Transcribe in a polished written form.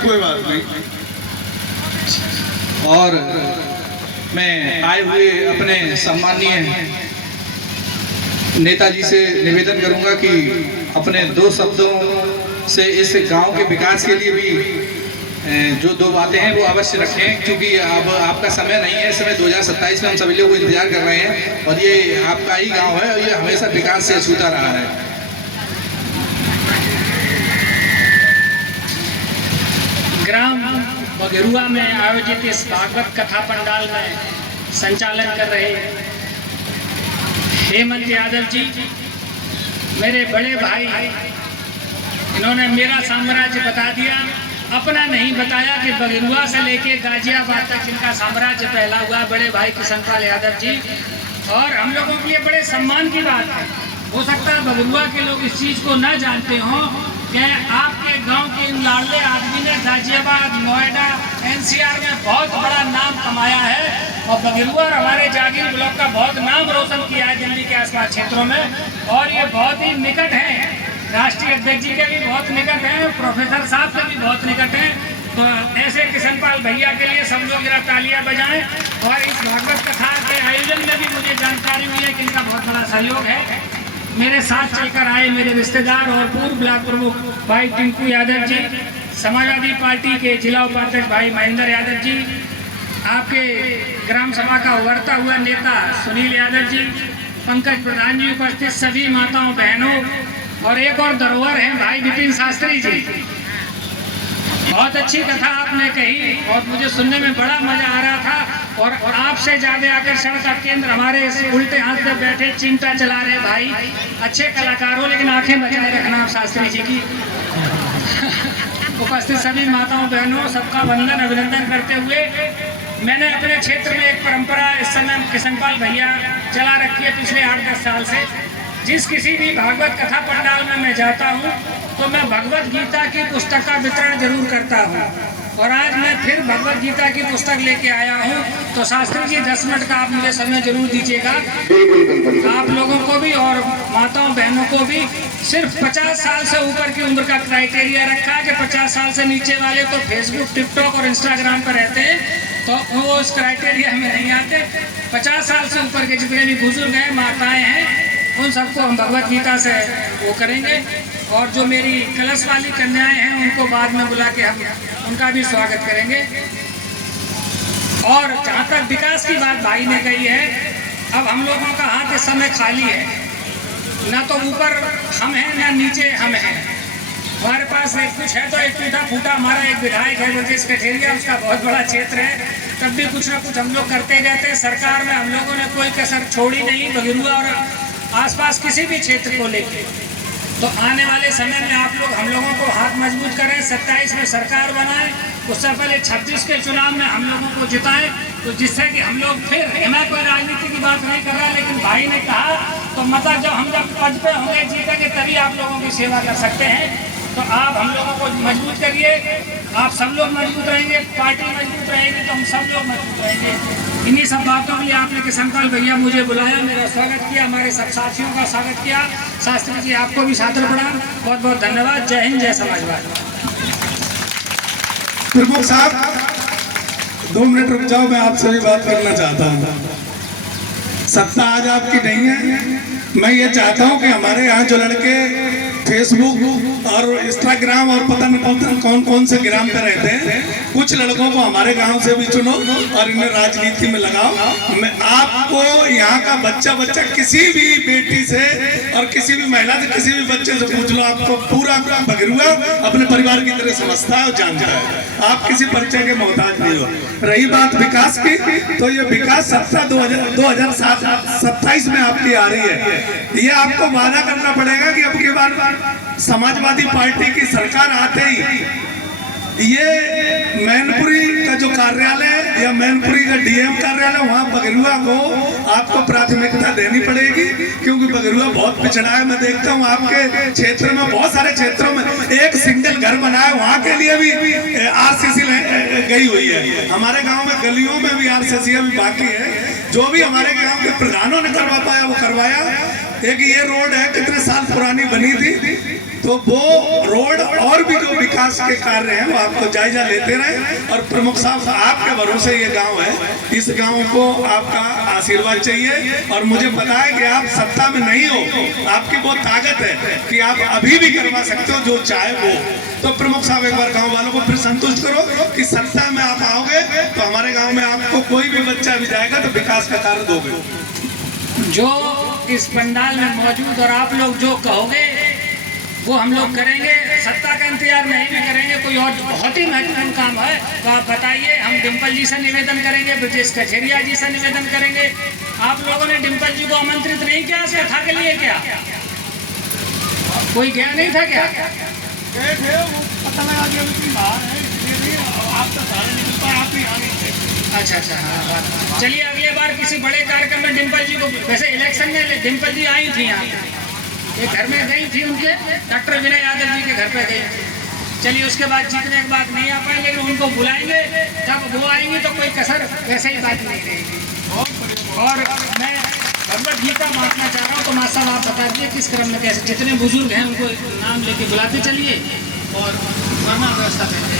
कोई बात नहीं। और मैं आए हुए अपने सम्माननीय नेताजी से निवेदन करूंगा कि अपने 2 शब्दों से इस गांव के विकास के लिए भी जो 2 बातें हैं वो अवश्य रखें, क्योंकि अब आपका समय नहीं है। इस समय 2027 में हम सभी लोग इंतजार कर रहे हैं और ये आपका ही गांव है और ये हमेशा विकास से अछूता रहा है। ग्राम बघेरुआ में आयोजित इस भागवत कथा पंडाल में संचालन कर रहे हेमंत यादव जी, मेरे बड़े भाई, इन्होंने मेरा साम्राज्य बता दिया, अपना नहीं बताया कि बघेरुआ से लेके गाजियाबाद तक जिनका साम्राज्य फैला हुआ बड़े भाई किशनपाल यादव जी। और हम लोगों के लिए बड़े सम्मान की बात है, हो सकता है बघेरुआ के लोग इस चीज़ को ना जानते हों कि आपके गांव के इन लाडले आदमी ने गाजियाबाद, नोएडा, एनसीआर में बहुत बड़ा नाम कमाया है और बघेरुआ और हमारे जागीर ब्लॉक का बहुत नाम रोशन किया है दिल्ली के आसपास क्षेत्रों में। और ये बहुत ही निकट है, राष्ट्रीय अध्यक्ष जी के भी बहुत निकट हैं, प्रोफेसर साहब से भी बहुत निकट हैं। तो ऐसे किशनपाल भैया के लिए सब लोग जरा तालियां बजाएं। और इस भागवत कथा के आयोजन में भी मुझे जानकारी हुई है कि इनका बहुत बड़ा सहयोग है। मेरे साथ चलकर आए मेरे रिश्तेदार और पूर्व ब्लॉक प्रमुख भाई टिंकू यादव जी, समाजवादी पार्टी के जिला उपाध्यक्ष भाई महेंद्र यादव जी, आपके ग्राम सभा का उभरता हुआ नेता सुनील यादव जी, पंकज प्रधान जी, उपस्थित सभी माताओं बहनों, और एक और धरोहर हैं भाई विपिन शास्त्री जी। बहुत अच्छी कथा आपने कही और मुझे सुनने में बड़ा मजा आ रहा था। और आपसे ज्यादा आकर्षण का केंद्र हमारे इस उल्टे हाथ पे बैठे चिमटा चला रहे भाई, अच्छे कलाकार हो लेकिन आंखें बचाए रखना आप शास्त्री जी की। उपस्थित सभी माताओं बहनों, सबका वंदन अभिनंदन करते हुए, मैंने अपने क्षेत्र में एक परंपरा इस समय किशनपाल भैया चला रखी है पिछले 8-10 साल से। जिस किसी भी भागवत कथा पंडाल में मैं जाता हूँ तो मैं भगवत गीता की पुस्तक का वितरण जरूर करता हूँ। और आज मैं फिर भगवत गीता की पुस्तक लेके आया हूँ, तो शास्त्री जी 10 मिनट का आप मुझे समय जरूर दीजिएगा। आप लोगों को भी और माताओं बहनों को भी सिर्फ 50 साल से ऊपर की उम्र का क्राइटेरिया रखा है कि 50 साल से नीचे वाले तो फेसबुक, टिकटॉक और इंस्टाग्राम पर रहते हैं, तो वो इस क्राइटेरिया में नहीं आते। 50 साल से ऊपर के जितने भी बुजुर्ग हैं, माताएं हैं, उन सबको हम भगवत गीता से वो करेंगे। और जो मेरी कलश वाली कन्याएं हैं उनको बाद में बुला के हम उनका भी स्वागत करेंगे। और जहाँ तक विकास की बात भाई ने कही है, अब हम लोगों का हाथ इस समय खाली है, ना तो ऊपर हम हैं ना नीचे हम हैं। हमारे पास एक कुछ है तो एक टूटा फूटा हमारा एक विधायक है ब्रजेश कठेरिया, उसका बहुत बड़ा क्षेत्र है, तब भी कुछ ना कुछ हम लोग करते रहते हैं। सरकार में हम लोगों ने कोई कसर छोड़ी नहीं बघेरुआ और आसपास किसी भी क्षेत्र को लेकर। तो आने वाले समय में आप लोग हम लोगों को हाथ मजबूत करें, 27 में सरकार बनाएं, उससे पहले 26 के चुनाव में हम लोगों को जिताएं, तो जिससे कि हम लोग फिर, मैं कोई राजनीति की बात नहीं कर रहा, लेकिन भाई ने कहा तो मतलब हम जब पद पे होंगे, जीतेंगे, तभी आप लोगों की सेवा कर सकते हैं। तो आप हम लोगों को मजबूत करिए, आप सब लोग मजबूत रहेंगे, पार्टी मजबूत रहेगी तो हम सब लोग मजबूत रहेंगे। इन्हीं सब बातों के लिए आपने किशनपाल भैया मुझे बुलाया, मेरा स्वागत किया, हमारे सब साथियों का स्वागत किया। शास्त्री जी आपको भी सादर प्रणाम, बहुत बहुत धन्यवाद। जय हिंद, जय समाजवाद। प्रमुख साहब 2 मिनट रुक जाओ, मैं आपसे भी बात करना चाहता हूँ। सत्ता आज आपकी नहीं है, मैं ये चाहता हूँ कि हमारे यहाँ जो लड़के फेसबुक और इंस्टाग्राम और पता नहीं कौन कौन से ग्राम पे रहते हैं, कुछ लड़कों को हमारे गांव से भी चुनो और इन्हें राजनीति में लगाओ। मैं आपको यहाँ का बच्चा किसी भी बेटी से और किसी भी महिला से, किसी भी बच्चे से पूछ लो, आपको पूरा बघेरुआ अपने परिवार की तरह समझता है और जानता है। आप किसी परिचय के मोहताज नहीं हो। रही बात विकास की, तो ये विकास सत्ता 2027 में आपकी आ रही है। ये आपको वादा करना पड़ेगा कि अब की बार समाजवादी पार्टी की सरकार आते ही ये मैनपुरी का जो कार्यालय है या मैनपुरी का डीएम कार्यालय, वहाँ बघेरुआ को आपको प्राथमिकता देनी पड़ेगी, क्योंकि बघेरुआ बहुत पिछड़ा है। मैं देखता हूँ आपके क्षेत्र में, बहुत सारे क्षेत्रों में एक सिंगल घर बना है, वहाँ के लिए भी आरसीसी गई हुई है। हमारे गाँव में गलियों में भी आरसीसी अभी बाकी है। जो भी हमारे गाँव के प्रधानों ने करवा पाया वो करवाया। एक ये रोड है, कितने साल पुरानी बनी थी, तो वो रोड और भी जो विकास के कार्य हैं वो आपको जायजा लेते रहे। और प्रमुख साहब, आपके भरोसे ये गांव है, इस गांव को आपका आशीर्वाद चाहिए। और मुझे पता है कि आप सत्ता में नहीं हो, आपकी वो ताकत है कि आप अभी भी करवा सकते हो जो चाहे वो। तो प्रमुख साहब, एक बार गांव वालों को फिर संतुष्ट करो कि सत्ता में आप आओगे तो हमारे गांव में आपको कोई भी बच्चा भी जाएगा तो विकास का कार्य दोगे। जो इस पंडाल में मौजूद और आप लोग जो कहोगे वो हम लोग करेंगे। सत्ता का इंतजार नहीं में करेंगे, कोई और बहुत ही महत्वपूर्ण काम है तो आप बताइए। हम डिम्पल जी से निवेदन करेंगे, ब्रजेश कचेरिया जी से निवेदन करेंगे। आप लोगों ने डिम्पल जी को आमंत्रित नहीं किया इस कथा के लिए? क्या कोई गया नहीं था क्या? अच्छा अच्छा, हाँ। चलिए अगले बार किसी बड़े कार्यक्रम में डिम्पल जी को, वैसे इलेक्शन में डिम्पल जी आई थी यहाँ, एक घर में गई थी उनके, डॉक्टर विनय यादव जी के घर पे गई। चलिए उसके बाद जीतने के बाद नहीं आ पाए, लेकिन उनको बुलाएंगे, जब वो आएंगे तो कोई कसर वैसे ही बात नहीं रहेगी। और मैं भगवत गीता बांटना चाह रहा हूँ, तो मास्टर साहब आप बता दीजिए किस क्रम में कैसे, जितने बुजुर्ग हैं उनको नाम लेके बुलाते चलिए और वरना व्यवस्था करेंगे।